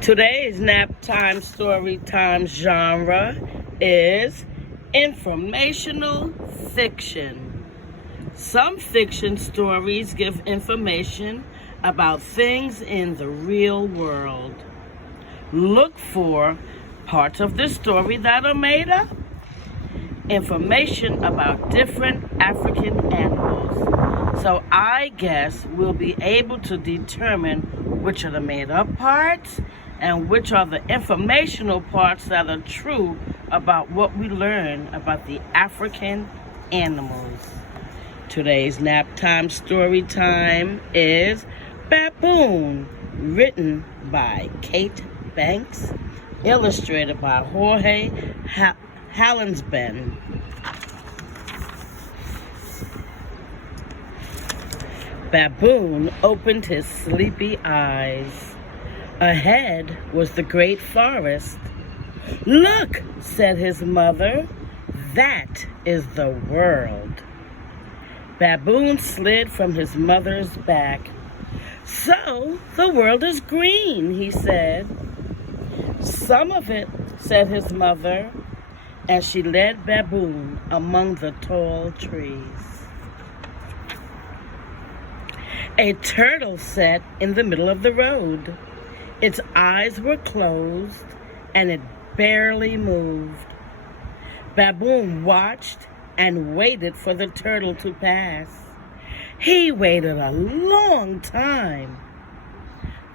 Today's nap time story time genre is informational fiction. Some fiction stories give information about things in the real world. Look for parts of the story that are made up. Information about different African animals. So I guess we'll be able to determine which are the made up parts and which are the informational parts that are true about what we learn about the African animals. Today's nap time story time is Baboon, written by Kate Banks, illustrated by Jorge Halensben. Baboon opened his sleepy eyes. Ahead was the great forest. "Look," said his mother, "that is the world." Baboon slid from his mother's back. "So, the world is green," he said. "Some of it," said his mother, and she led Baboon among the tall trees. A turtle sat in the middle of the road. Its eyes were closed, and it barely moved. Baboon watched and waited for the turtle to pass. He waited a long time.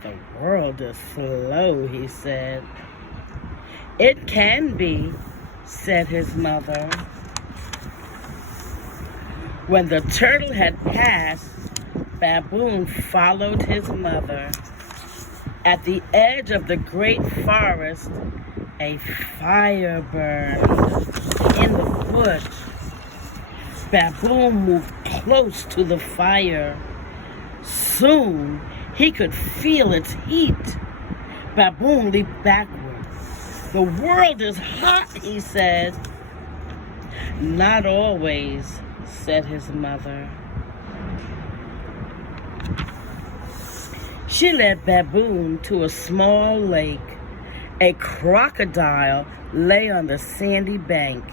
"The world is slow," he said. "It can be," said his mother. When the turtle had passed, Baboon followed his mother. At the edge of the great forest, a fire burned in the bush. Baboon moved close to the fire. Soon, he could feel its heat. Baboon leaped backward. "The world is hot," he said. "Not always," said his mother. She led Baboon to a small lake. A crocodile lay on the sandy bank.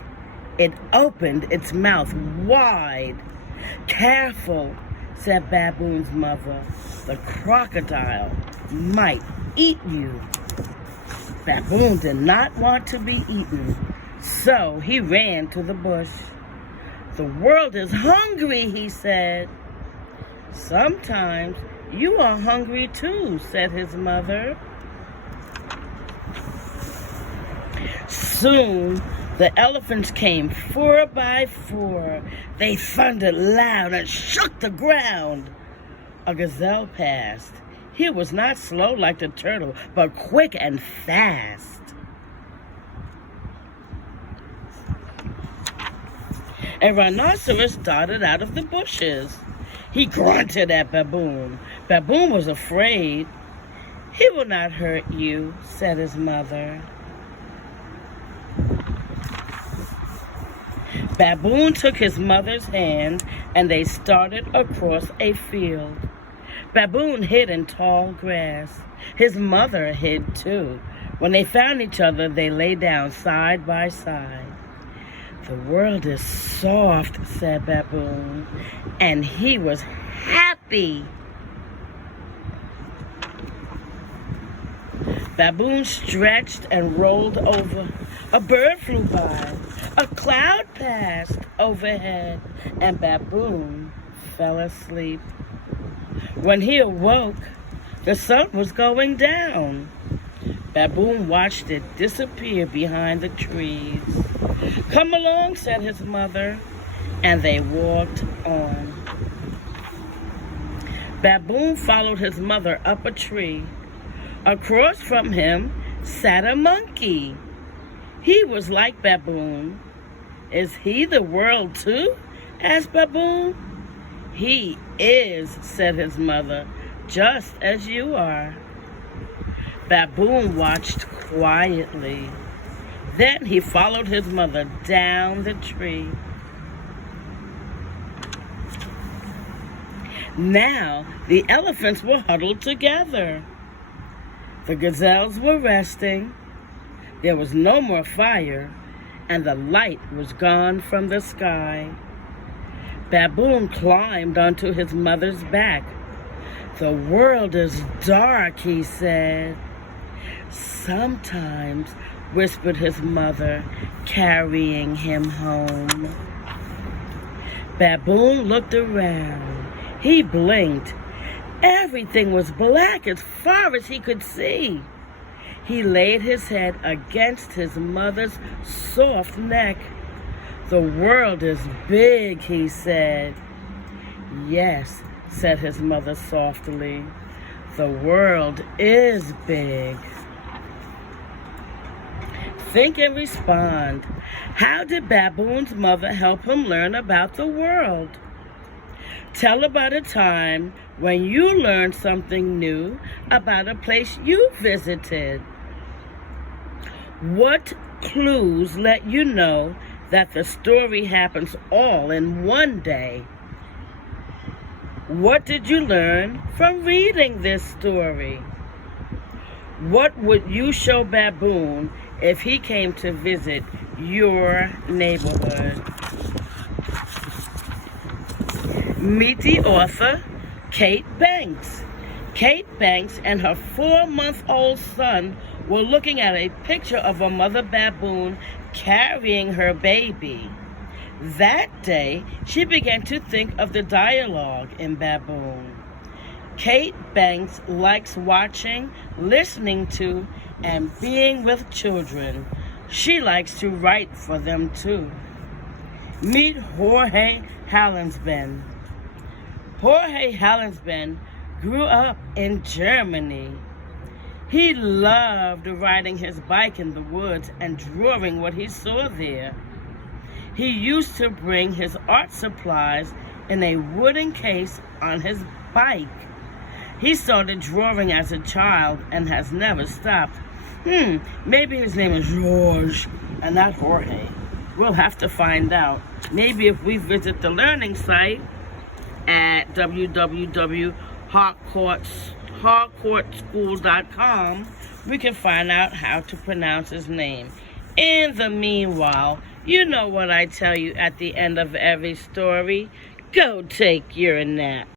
It opened its mouth wide. "Careful," said Baboon's mother. "The crocodile might eat you." Baboon did not want to be eaten, so he ran to the bush. "The world is hungry," he said. "Sometimes you are hungry too," said his mother. Soon, the elephants came 4 by 4. They thundered loud and shook the ground. A gazelle passed. He was not slow like the turtle, but quick and fast. A rhinoceros darted out of the bushes. He grunted at Baboon. Baboon was afraid. "He will not hurt you," said his mother. Baboon took his mother's hand, and they started across a field. Baboon hid in tall grass. His mother hid too. When they found each other, they lay down side by side. "The world is soft," said Baboon, and he was happy. Baboon stretched and rolled over. A bird flew by. A cloud passed overhead, and Baboon fell asleep. When he awoke, the sun was going down. Baboon watched it disappear behind the trees. "Come along," said his mother, and they walked on. Baboon followed his mother up a tree. Across from him sat a monkey. He was like Baboon. "Is he the world too?" asked Baboon. "He is," said his mother, "just as you are." Baboon watched quietly. Then he followed his mother down the tree. Now the elephants were huddled together. The gazelles were resting. There was no more fire, and the light was gone from the sky. Baboon climbed onto his mother's back. "The world is dark," he said. "Sometimes," whispered his mother, carrying him home. Baboon looked around. He blinked. Everything was black as far as he could see. He laid his head against his mother's soft neck. "The world is big," he said. "Yes," said his mother softly. "The world is big." Think and respond. How did Baboon's mother help him learn about the world? Tell about a time when you learned something new about a place you visited. What clues let you know that the story happens all in one day? What did you learn from reading this story? What would you show Baboon if he came to visit your neighborhood? Meet the author, Kate Banks. Kate Banks and her 4-month-old son were looking at a picture of a mother baboon carrying her baby. That day, she began to think of the dialogue in Baboon. Kate Banks likes watching, listening to, and being with children. She likes to write for them too. Meet Jorge Hallinsben. Jorge Hallinsben grew up in Germany. He loved riding his bike in the woods and drawing what he saw there. He used to bring his art supplies in a wooden case on his bike. He started drawing as a child and has never stopped. Maybe his name is George and not Jorge. We'll have to find out. Maybe if we visit the learning site at www.harcourtschool.com, we can find out how to pronounce his name. In the meanwhile, you know what I tell you at the end of every story. Go take your nap.